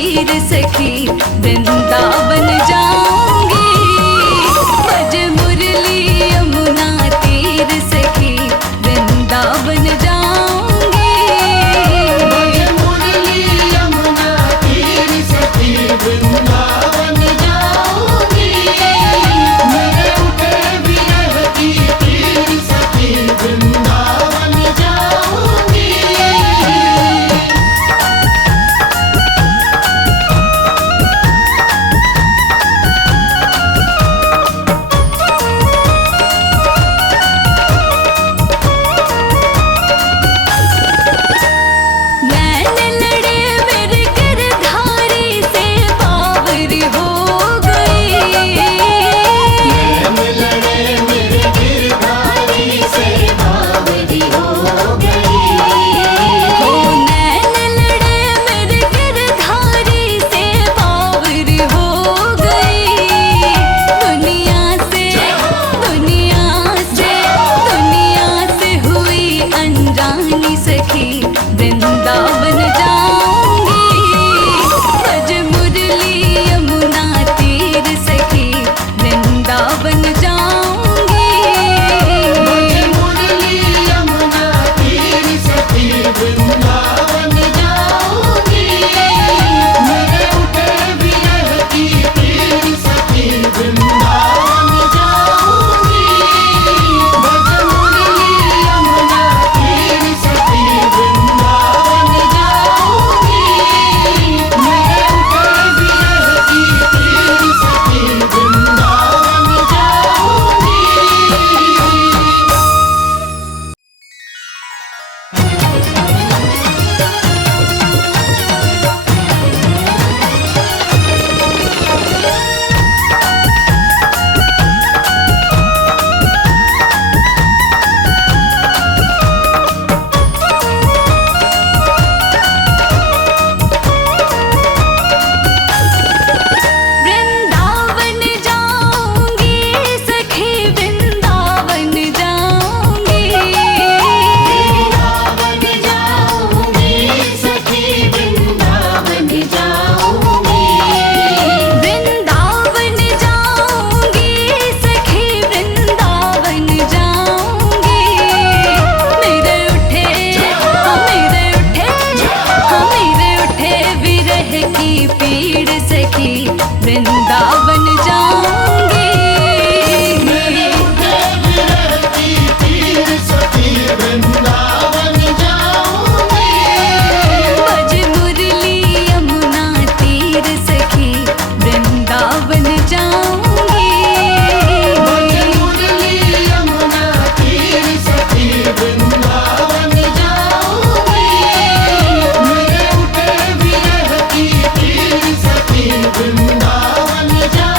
तीर सखी वृंदावन जाऊंगी। बज मुरली यमुना तीर सखी वृंदावन जाऊंगी। बज मुरली यमुना तीर सखी वृंदावन जाऊंगी। मेरे उठे विरह की तीर सखी वृंदावन जाऊंगी। वृंदावन जाऊंगी। बज मुरली यमुना तीर सखी वृंदावन जाऊंगी। बज मुरली यमुना तीर सखी वृंदावन जाऊंगी। मेरे उठे विरह की तीर सखी वृंदावन जाऊंगी। बज मुरली यमुना तीर सखी वृंदावन जाऊंगी। मेरे उठे विरह की तीर सखी वृंदावन जाऊंगी। वृंदावन जाऊंगी सखी वृंदावन जाऊंगी। वृंदावन जाऊंगी सखी वृंदावन जाऊंगी। वृंदावन जाऊंगी सखी वृंदावन जाऊंगी। मेरे उठे विरह की पीड़ सखी वृंदावन जाऊंगी। मेरे उठे विरह की पीड़ सखी वृंदावन जाऊंगी। बज मुरली यमुना तीर सखी वृंदावन जाऊंगी। बज मुरली यमुना तीर सखी वृंदावन जाऊंगी। मेरे उठे विरह की तीर सखी वृंदावन जाऊंगी।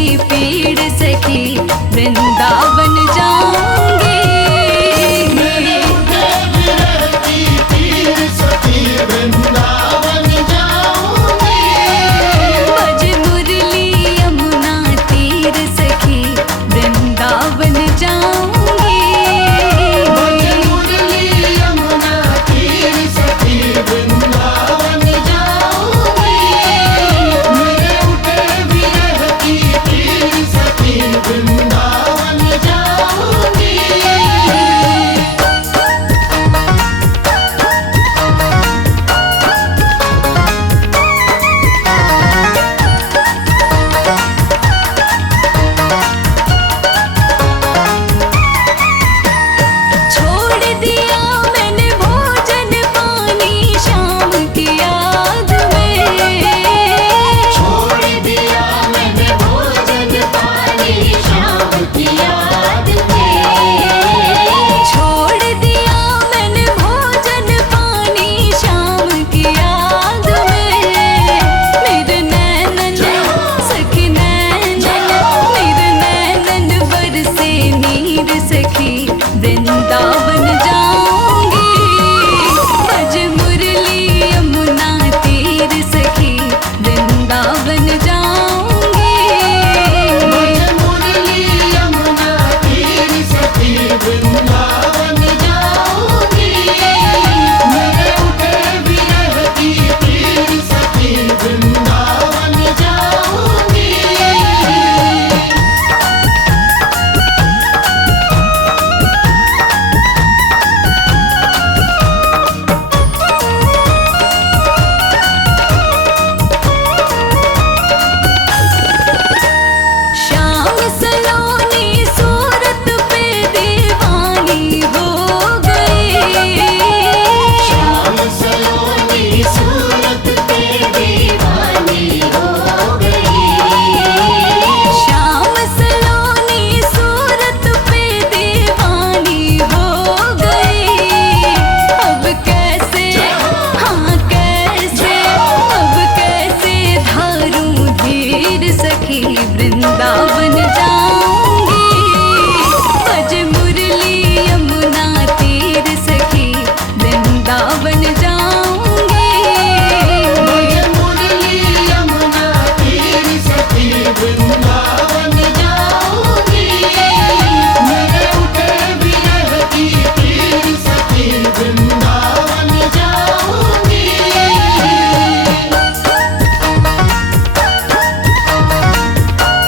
पीड़ सखी वृंदावन जाऊंगी। मेरे उठे विरह की पीड़ सखी वृंदावन जाऊंगी। बज मुरली यमुना तीर सखी वृंदावन जाऊंगी। बज मुरली यमुना तीर सखी वृंदावन जाऊंगी। मेरे उठे विरह की पीड़ सखी वृंदावन जाऊंगी। छोड़ दिया मैंने भोजन पानी शाम की याद में। छोड़ दिया मैंने भोजन पानी शाम की याद में। छोड़ दिया मैंने भोजन पानी शाम की याद में। मेरे नैनन सखी नैनन, मेरे नैनन बरसे नीर सखी वृंदावन जाऊंगी। बज मुरली यमुना तीर सखी वृंदावन जाऊंगी। बज मुरली यमुना तीर सखी वृंदावन जाऊंगी। मेरे उठे विरह की पीड़ सखी वृंदावन जाऊंगी। श्याम सलोनी सूरत पे दीवानी हो गई। श्याम सलोनी सूरत पे दीवानी हो गई। श्याम सलोनी सूरत पे दीवानी हो गई। अब कैसे हाँ कैसे अब कैसे धारूं धीर सखी वृंदावन जाऊंगी। बज मुरली यमुना तीर सखी वृंदावन जाऊंगी। बज मुरली यमुना तीर सखी वृंदावन जाऊंगी। मेरे उठे विरह की पीड़ सखी वृंदावन जाऊंगी।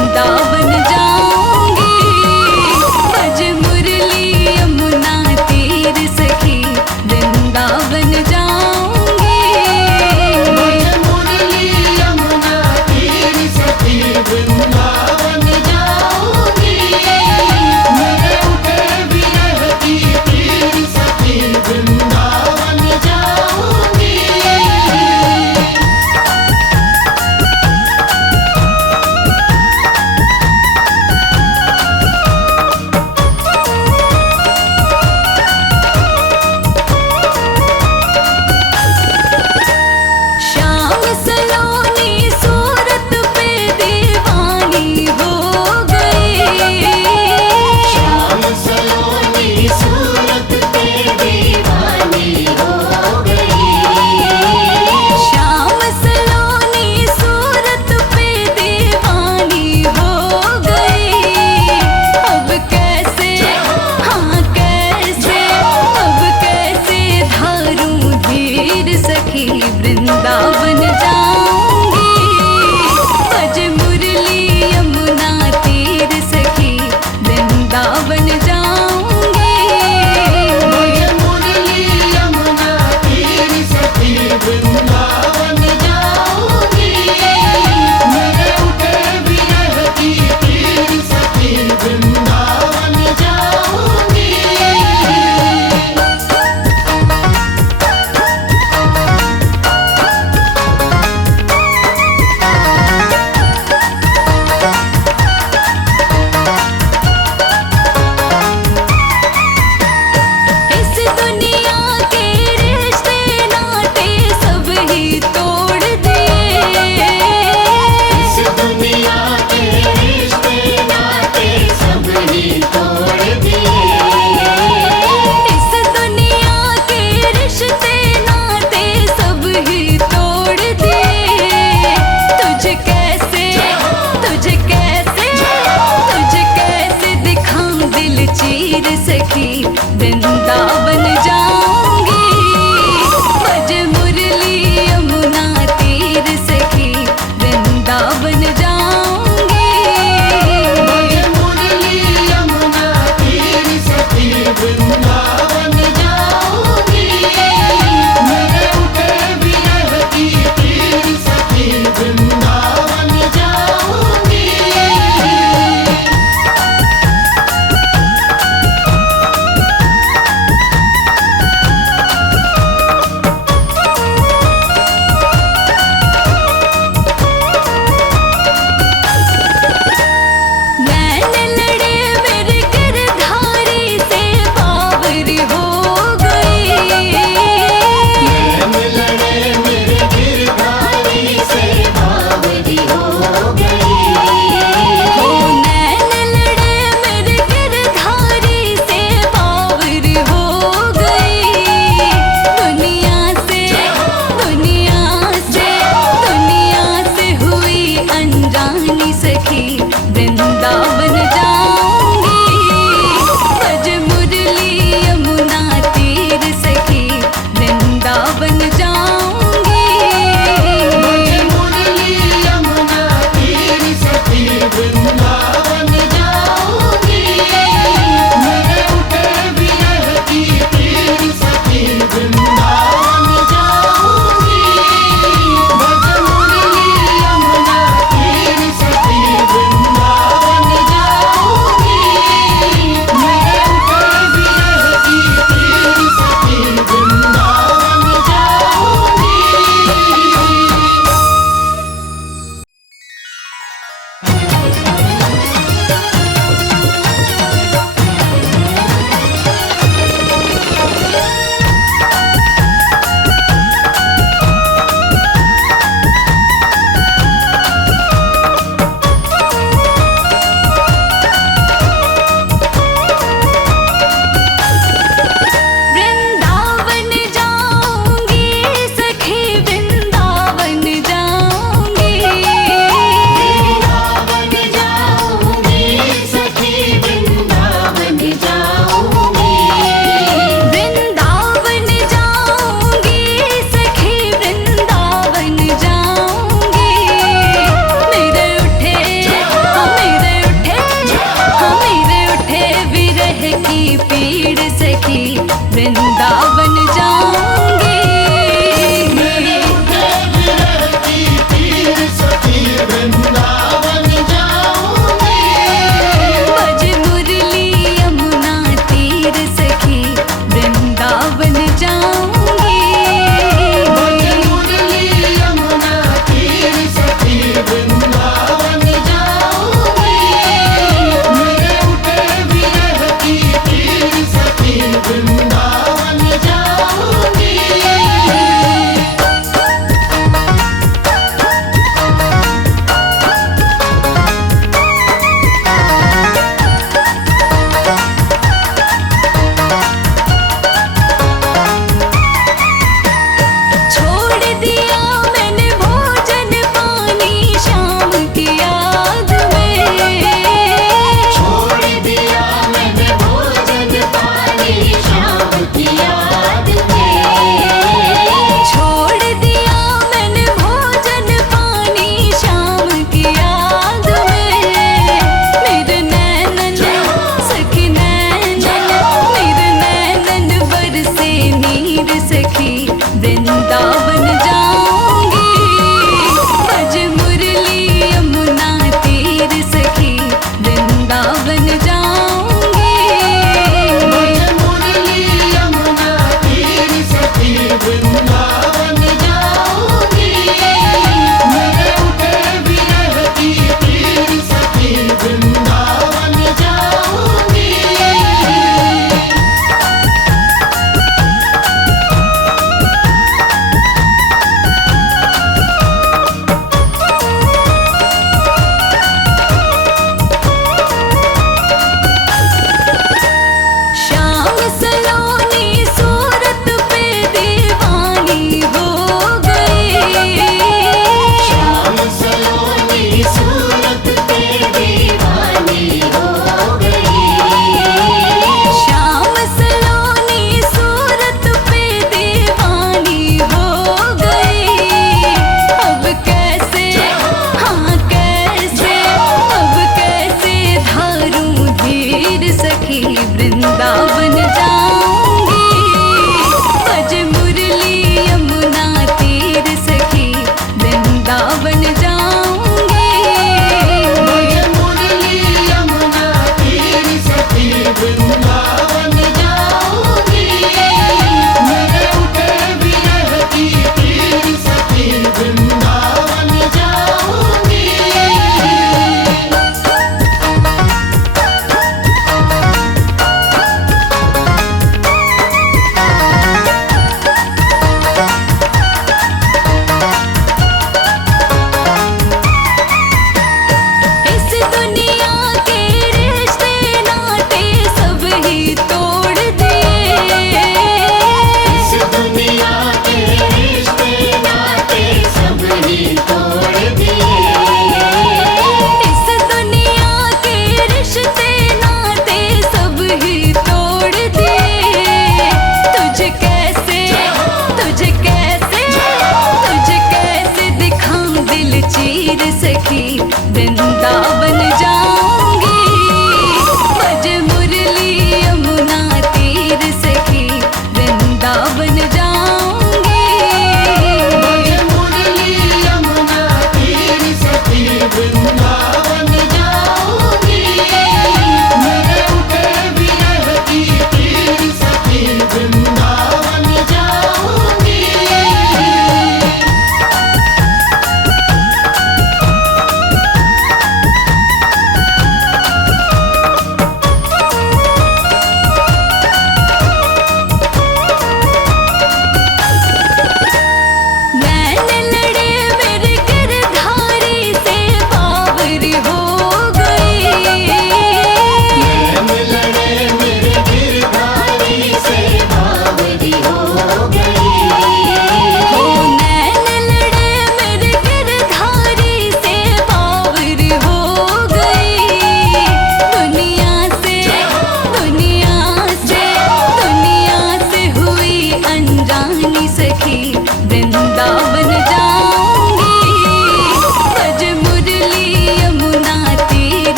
वृंदावन जाऊंगी। बज मुरली यमुना तीर सखी वृंदावन जाऊंगी। बज मुरली यमुना तीर सखी वृंदावन जाऊंगी। मेरे उठे विरह की तीर सखी वृंदावन जाऊंगी। श्याम सलोनी सूरत पे दीवानी हो गई। श्याम सलोनी सूरत पे दीवानी हो गई। श्याम सलोनी सूरत पे दीवानी हो गई। अब कैसे हाँ कैसे अब कैसे धारूं धीर सखी वृंदावन जाऊंगी। बज मुरली यमुना तीर सखी वृंदावन जाऊंगी। बज मुरली यमुना तीर सखी वृंदावन जाऊंगी। मेरे उठे विरह की तीर सखी वृंदावन जाऊंगी। इस दुनिया के रिश्ते नाते सब ही तोड़ दिए। इस दुनिया के रिश्ते नाते सब ही तोड़ दिए। इस दुनिया के रिश्ते नाते सब ही तोड़ दिए। तुझे कैसे दिखाऊं दिल चीर सखी वृंदावन जाऊंगी। बज मुरली यमुना तीर सखी वृंदावन जाऊंगी। बज मुरली यमुना तीर सखी वृंदावन जाऊंगी। मेरे उठे विरह की तीर सखी वृंदावन जाऊंगी। नैन लड़े मेरे गिरधारी से बावरी हो गई। नैन लड़े मेरे गिरधारी से बावरी हो गई। हो नैन लड़े मेरे गिरधारी से बावरी हो गई। दुनिया से हुई अनजानी सखी वृंदावन जाऊंगी। बज मुरली यमुना तीर सखी वृंदावन जाऊंगी। बज मुरली यमुना तीर सखी वृंदावन